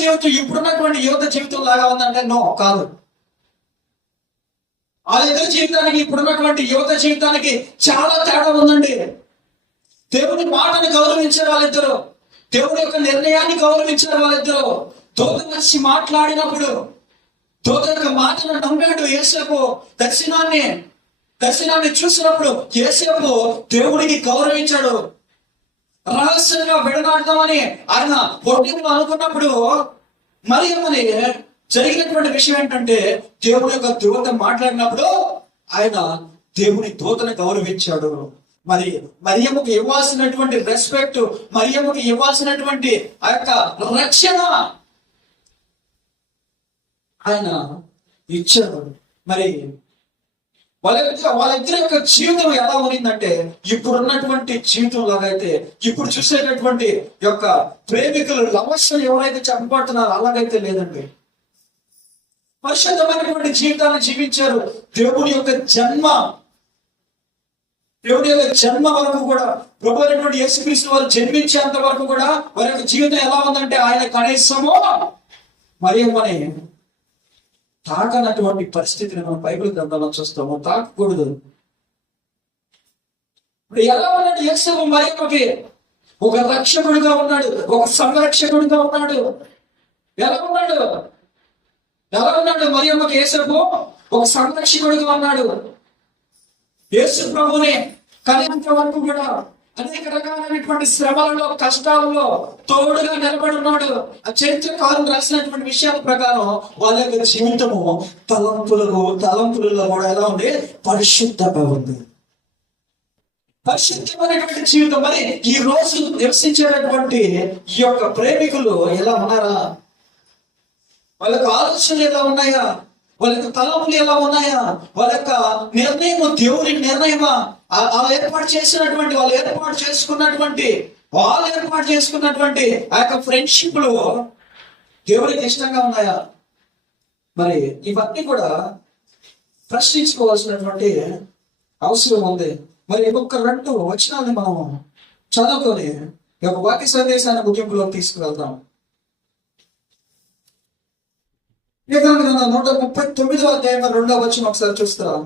జీవితం ఇప్పుడున్నటువంటి యువత జీవితం లాగా ఉందంటే నో, కాదు. వాళ్ళిద్దరు జీవితానికి ఇప్పుడున్నటువంటి యువత జీవితానికి చాలా తేడా ఉందండి. దేవుని మాటని గౌరవించారు వాళ్ళిద్దరు, దేవుని యొక్క నిర్ణయాన్ని గౌరవించారు వాళ్ళిద్దరు. దూత వచ్చి మాట్లాడినప్పుడు దూత యొక్క మాటను నమ్మాడు యేసేపు. దర్శనాన్ని చూసినప్పుడు యేసేపు దేవుడికి గౌరవించాడు. రహస్యంగా విడనాడదామని ఆయన పొట్టిలో అనుకున్నప్పుడు మరియమ్మని జరిగినటువంటి విషయం ఏంటంటే, దేవుడి యొక్క దూత మాట్లాడినప్పుడు ఆయన దేవుని దూతని గౌరవించాడు. మరి మరియమ్మకు ఇవ్వాల్సినటువంటి రెస్పెక్ట్, మరియమ్మకు ఇవ్వాల్సినటువంటి ఆ యొక్క రక్షణ ఆయన ఇచ్చాడు. మరి వాళ్ళిద్దరి యొక్క జీవితం ఎలా ఉన్నిందంటే, ఇప్పుడున్నటువంటి జీవితం లాగైతే, ఇప్పుడు చూసేటటువంటి యొక్క ప్రేమికులు లవర్స్ ఎవరైతే చెప్పబడుతున్నారో అలాగైతే లేదండి. పరిశుద్ధమైనటువంటి జీవితాన్ని జీవించారు. దేవుడి యొక్క జన్మ వరకు కూడా, ప్రభు అయినటువంటి యేసుక్రీస్తు వారు జన్మించేంత వరకు కూడా వారి యొక్క జీవితం ఎలా ఉందంటే, ఆయన కనీసము మరియమ్మని తాకనటువంటి పరిస్థితిని మనం బైబిల్ గ్రంథంలో చూస్తాము. తాకకూడదు. ఇప్పుడు ఎలా ఉన్నాడు యేసేపు మరియమ్మకి? ఒక రక్షకుడిగా ఉన్నాడు, ఒక సంరక్షకుడిగా ఉన్నాడు. ఎలా ఉన్నాడు మరియమ్మకి యేసేపు? ఒక సంరక్షకుడిగా ఉన్నాడు. యేసు ప్రభుని కనేంత వరకు కూడా అనేక రకాలైనటువంటి శ్రమలలో, కష్టాలలో తోడుగా నిలబడి ఉన్నాడు. ఆ చరిత్రకారులు రాసినటువంటి విషయాల ప్రకారం వాళ్ళ యొక్క జీవితము తలంపులలో కూడా ఎలా ఉంది? పరిశుద్ధంగా ఉంది. పరిశుద్ధమైనటువంటి జీవితం. మరి ఈ రోజు నివసించేటటువంటి ఈ యొక్క ప్రేమికులు ఎలా ఉన్నారా? వాళ్ళకి ఆలోచనలు ఎలా ఉన్నాయా? వాళ్ళ యొక్క తలములు ఎలా ఉన్నాయా? వాళ్ళ యొక్క నిర్ణయము దేవుని నిర్ణయమా? వాళ్ళు ఏర్పాటు చేసుకున్నటువంటి ఆ యొక్క ఫ్రెండ్షిప్లు దేవునికి ఇష్టంగా ఉన్నాయా? మరి ఇవన్నీ కూడా ప్రశ్నించుకోవాల్సినటువంటి అవసరం ఉంది. మరి ఇంకొక 2 వచనాలని మనం చదువుకొని ఈ యొక్క వాక్య సందేశాన్ని ముగింపులోకి తీసుకువెళ్తాం. 139వ అధ్యాయం 2వ వచనం ఒకసారి చూస్తాం.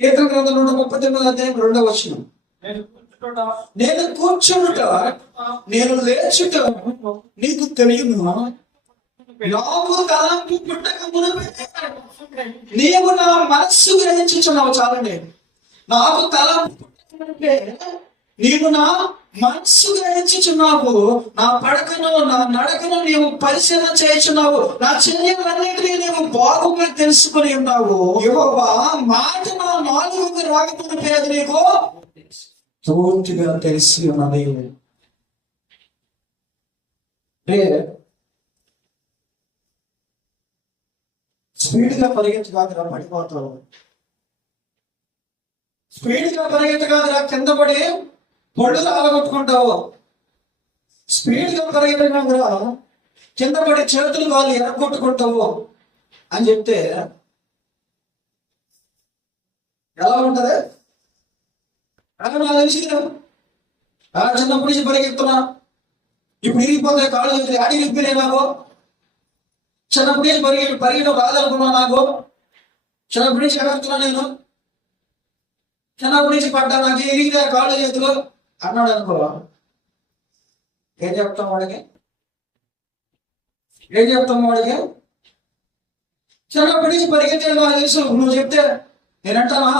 139వ అధ్యాయం 2వ వచనం. నేను కూర్చుంట, నేను లేచుట నీకు తెలియను, నాకు తలంపు పుట్టక మునుపే నీవు నా మనస్సు గ్రహించుచున్నావు. చాలండి. నాకు తలంపు పుట్టక మునుపే నీవు నా మనస్సు గ్రహించుచున్నావు. నా పడకను, నా నడకను నీవు పరిశీలన చేయుచున్నావు. నా చర్యలన్నిటినీ నీవు బాగుగా తెలుసుకుని ఉన్నావు. యెహోవా మాట నా నాలుగుకు రాకపోతే అది నీకు పూర్తిగా తెలిసి ఉన్నది. స్పీడ్గా పరిగెత్తగాదిరా, పడిపోతావు. స్పీడ్గా పరిగెత్తగాదిరా, కింద పడి పొడులు ఆలగొట్టుకుంటావు. స్పీడ్గా పరిగెత్తగాదిరా, కింద పడి చేతులు కాళ్ళు ఎరగొట్టుకుంటావు అని చెప్తే ఎలా ఉంటది? నాకు తెలిసి చిన్నప్పటి నుంచి పరిగెత్తున్నా, ఇప్పుడు ఇరిగిపోతే కాళ్ళు చేతులు ఆడి ఇరిగిపోయినాయి. నాకు చిన్నప్పటి నుంచి పరిగెట్టడం రాదనుకున్నా. నాకు చిన్నప్పటి నుంచి ఎగరుతున్నా. నేను చిన్నప్పటి నుంచి పడ్డా, నాకు ఇరిగితే కాళ్ళు చేతులు అన్నాడు అనుకో. ఏం చెప్తాం వాడికి? చిన్నప్పటి నుంచి పరిగెత్తే నాకు తెలుసు. నువ్వు చెప్తే నేనంటానా?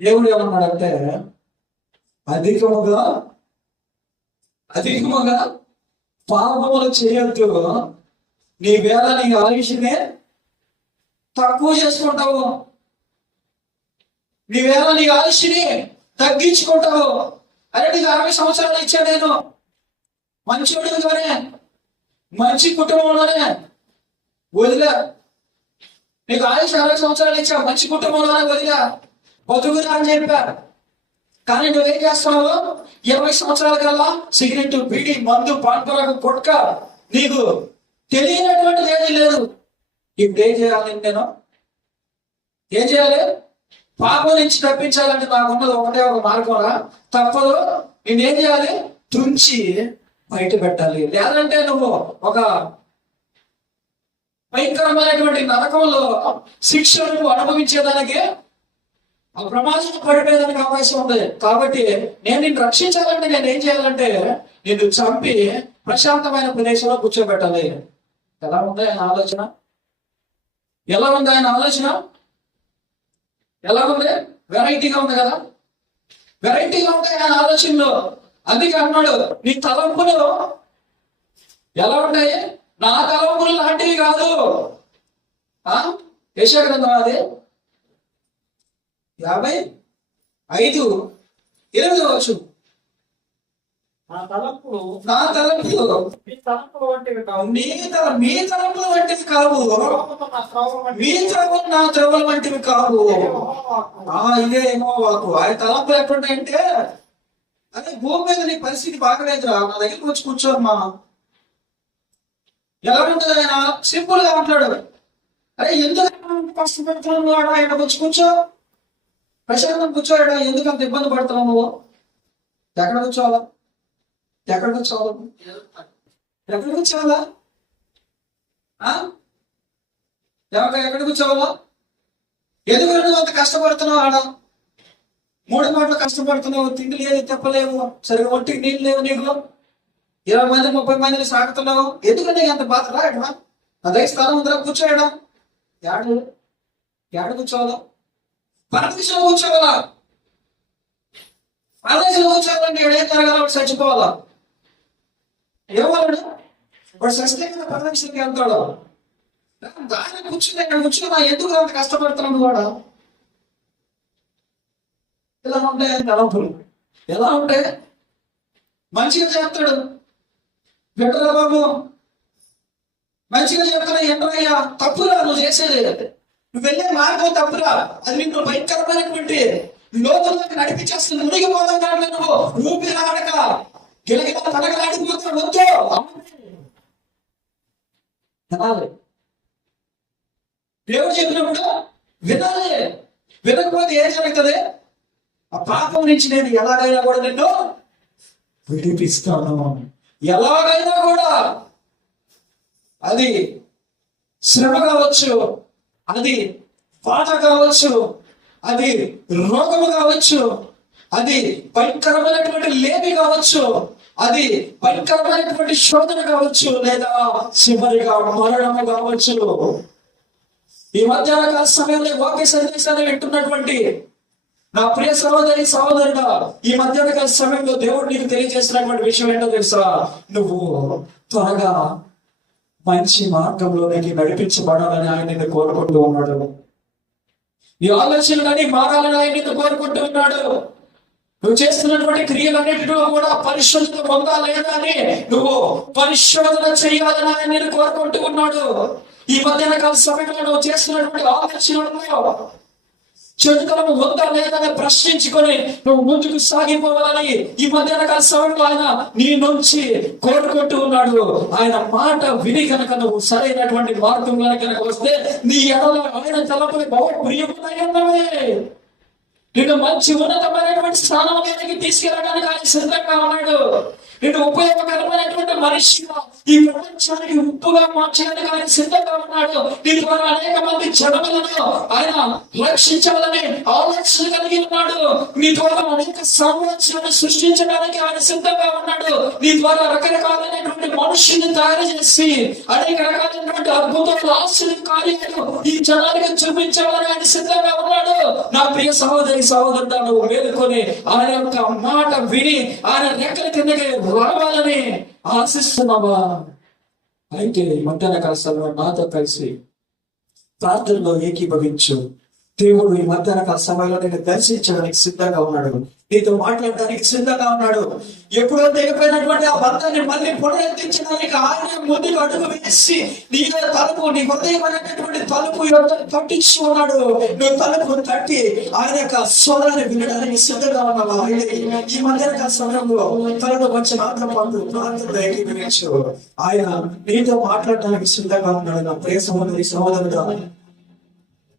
దేవుడు ఏమన్నాడంటే, అధికముగా పాపములు చేయొద్దు, నీ వేళ నీ ఆయుష్నే తక్కువ చేసుకుంటావు, నీ వేళ నీ ఆయుష్ని తగ్గించుకుంటావు. అరే నీకు 60 సంవత్సరాలు ఇచ్చా, నేను మంచివాడిగానే మంచి కుటుంబంలోనే వదిలా. నీకు ఆయుష్ 60 సంవత్సరాలు ఇచ్చా, మంచి కుటుంబంలోనే వదిలా, బతుకురా అని చెప్పా. కానీ నువ్వేం చేస్తున్నావు? 20 సంవత్సరాల కల్లా సిగరెట్, బీడి, మందు, పాన్పరాకు, కొట్క, నీకు తెలియనటువంటిది ఏదీ లేదు. ఇప్పుడు ఏం చేయాలి? నేను ఏం చేయాలి? పాపం నుంచి తప్పించాలంటే నాకున్నది ఒకటే ఒక మార్గంరా, తప్పదు. నేనేం చేయాలి? తుంచి బయట పెట్టాలి. లేదంటే నువ్వు ఒక భయంకరమైనటువంటి నరకంలో శిక్షను నువ్వు అనుభవించేదానికి ఆ ప్రమాదం పడిపోయేదానికి అవకాశం ఉంది. కాబట్టి నేను నిన్ను రక్షించాలంటే నేను ఏం చేయాలంటే నిన్ను చంపి ప్రశాంతమైన ప్రదేశంలో కూర్చోబెట్టాలి. ఎలా ఉంది ఆయన ఆలోచన? ఎలా ఉంది ఆయన ఆలోచన? ఎలా ఉంది? వెరైటీగా ఉంది కదా, వెరైటీగా ఉంటాయి ఆయన ఆలోచనలో. అందుకే అన్నాడు, నీ తలంపులు ఎలా ఉంటాయి? నా తలంపులు లాంటివి కాదు. యెషయా గ్రంథం అది 55:8 నా తలంపులు మీ తలంపుల వంటివి కావు. మీ త్రవ్వల వంటివి కావు. ఇదే ఏమో వాకు. ఆయన తలంపులు ఎప్పుడంటే, అదే భూమి మీద నీ పరిస్థితి బాగలేదురా, నా దగ్గరికి వచ్చి కూర్చోమ్మా. ఎలా ఉంటుంది? ఆయన సింపుల్ గా ఉంటాడు. అరే ఎందుకు కష్టపెడుతున్నావు? ఆయన వచ్చి కూర్చో, ప్రశాంతం కూర్చోడా. ఎందుకు అంత ఇబ్బంది పడుతున్నావు నువ్వు? ఎక్కడ కూర్చోవాలా? ఎక్కడ కూర్చోవాలా? ఎక్కడ కూర్చోవాలా? ఎక్కడ కూర్చోవాలా? ఎందుకు నువ్వు అంత కష్టపడుతున్నావు? ఆడ 3 మాటలు కష్టపడుతున్నావు, తిండి లేదు, తెప్పలేవు, సరిగ్గా ఒంటికి నీళ్ళు లేవు, నీకు 20 మంది 30 మందిని సాగుతున్నావు. ఎందుకంటే అంత బాధ రాయడా? నా దగ్గర స్థలం ఉందిరా, కూర్చోయడా. ఏడ కూర్చోవాలా? పరదేశంలో కూర్చోవాలా? పరదేశంలో కూర్చోవాలంటే ఏం జరగాల? వాడు చచ్చిపోవాలా? ఏమన్నాడు? వాడు సస్తే కదా పరదేశానికి వెళ్తాడు. దాన్ని కూర్చున్నా ఎందుకు అంత కష్టపడుతున్నాడు వాడు? ఎలా ఉంటాయి తలంపులు? ఎలా ఉంటాయి? మంచిగా చెప్తాడు, బిడ్డరా బాబు, మంచిగా చెప్తున్నా, ఏంటయ్యా తప్పురా నువ్వు చేసేది, నువ్వు వెళ్ళే మార్గం తప్పురా, అది నిన్ను భయంకరమైనటువంటి లోతుల్లోకి నడిపించేస్తుంది. మునిగిపోదాం కాదు, నువ్వు ఊపిరి ఆడక గిలగిల తనకలాడిపోతాడు. వద్దు వినాలి. దేవుడు చెప్పినప్పుడు వినాలి. వినకపోతే ఏం జరుగుతుంది? ఆ పాపం నుంచి నేను ఎలాగైనా కూడా నిన్ను విడిపిస్తాను. ఎలాగైనా కూడా, అది శ్రమ కావచ్చు, అది బాధ కావచ్చు, అది రోగము కావచ్చు, అది భయంకరమైనటువంటి లేమి కావచ్చు, అది భయంకరమైనటువంటి శోధన కావచ్చు, లేదా చివరిగా మరణము కావచ్చు. ఈ మధ్యాహ్న కాల సమయంలో వాక్య సందేశాన్ని వింటున్నటువంటి నా ప్రియ సహోదరి సహోదరుడా, ఈ మధ్యాహ్న కాల సమయంలో దేవుడు నీకు తెలియజేస్తున్నటువంటి విషయం ఏంటో తెలుసా? నువ్వు త్వరగా మంచి మార్గంలోనికి నడిపించబడాలని ఆయన నిన్ను కోరుకుంటూ ఉన్నాడు. నీ ఆలోచనలని మారాలని ఆయన నిన్ను కోరుకుంటూ ఉన్నాడు. నువ్వు చేస్తున్నటువంటి క్రియలన్నింటిలో కూడా పరిశుద్ధత పొందా లేదా అని నువ్వు పరిశోధన చేయాలని ఆయన నిన్ను కోరుకుంటూ ఉన్నాడు. ఈ మధ్యాహ్న కాల సమయంలో నువ్వు చేస్తున్నటువంటి ఆలోచనలలో చెడుతనం ఉందా లేదని ప్రశ్నించుకొని నువ్వు ముందుకు సాగిపోవాలని ఈ మధ్యాహ్న కాల సమయంలో ఆయన నీ నుంచి కోరుకుంటూ ఉన్నాడు. ఆయన మాట విని కనుక నువ్వు సరైనటువంటి మార్గంలో కనుక వస్తే నీ ఎడల ఆయన తలపై బహు ప్రియమున్నవే. నిన్ను మంచి ఉన్నతమైనటువంటి స్థానంలోకి తీసుకెళ్ళడానికి ఆయన సిద్ధంగా ఉన్నాడు. నిన్ను ఉపయోగకరమైనటువంటి మనిషిగా ఈ ప్రపంచానికి ఉప్పుగా మార్చడానికి ఆయన సిద్ధంగా ఉన్నాడు. దీని ద్వారా అనేక మంది జనములను ఆయన రక్షించాలని ఆలోచన కలిగి ఉన్నాడు. నీ ద్వారా అనేక సంవత్సరాలను సృష్టించడానికి ఆయన సిద్ధంగా ఉన్నాడు. నీ ద్వారా రకరకాలైనటువంటి మనుషుల్ని తయారు చేసి అనేక రకాలైనటువంటి అద్భుతాలు, ఆశ్చర్య కార్యాలు ఈ జనానికి చూపించాలని ఆయన సిద్ధంగా ఉన్నాడు. నా ప్రియ సహోదరి సహోదరుడు, నువ్వు మేలుకొని ఆయన యొక్క మాట విని ఆయన రెక్కల కిందకి రావాలని ఆశిస్తున్నావా? అయితే మధ్యాహ్న కాల సమయంలో నాతో కలిసి ప్రార్థనలో ఏకీభవించు. దేవుడు ఈ మధ్యాహ్న సమయంలో నేను దర్శించడానికి సిద్ధంగా ఉన్నాడు, నీతో మాట్లాడడానికి సిద్ధంగా ఉన్నాడు. ఎప్పుడో తెగిపోయినటువంటి ఆ బంధాన్ని మళ్ళీ పునరుద్ధరించడానికి ఆయన ముందుకు అడుగు వేసి నీ తలుపు, నీ హృదయం అనేటటువంటి తలుపు తట్టించి ఉన్నాడు. నువ్వు తలుపు తట్టి ఆయన యొక్క స్వరాన్ని వినడానికి సిద్ధంగా ఉన్నావా? ఈ మధ్యాహ్న సమయంలో తనలో వచ్చి నాతో పాటు ప్రాంతంలో ఏకీభవించు. ఆయన నీతో మాట్లాడడానికి సిద్ధంగా ఉన్నాడు. నా ప్రియ సహోదరి సహోదరుడు,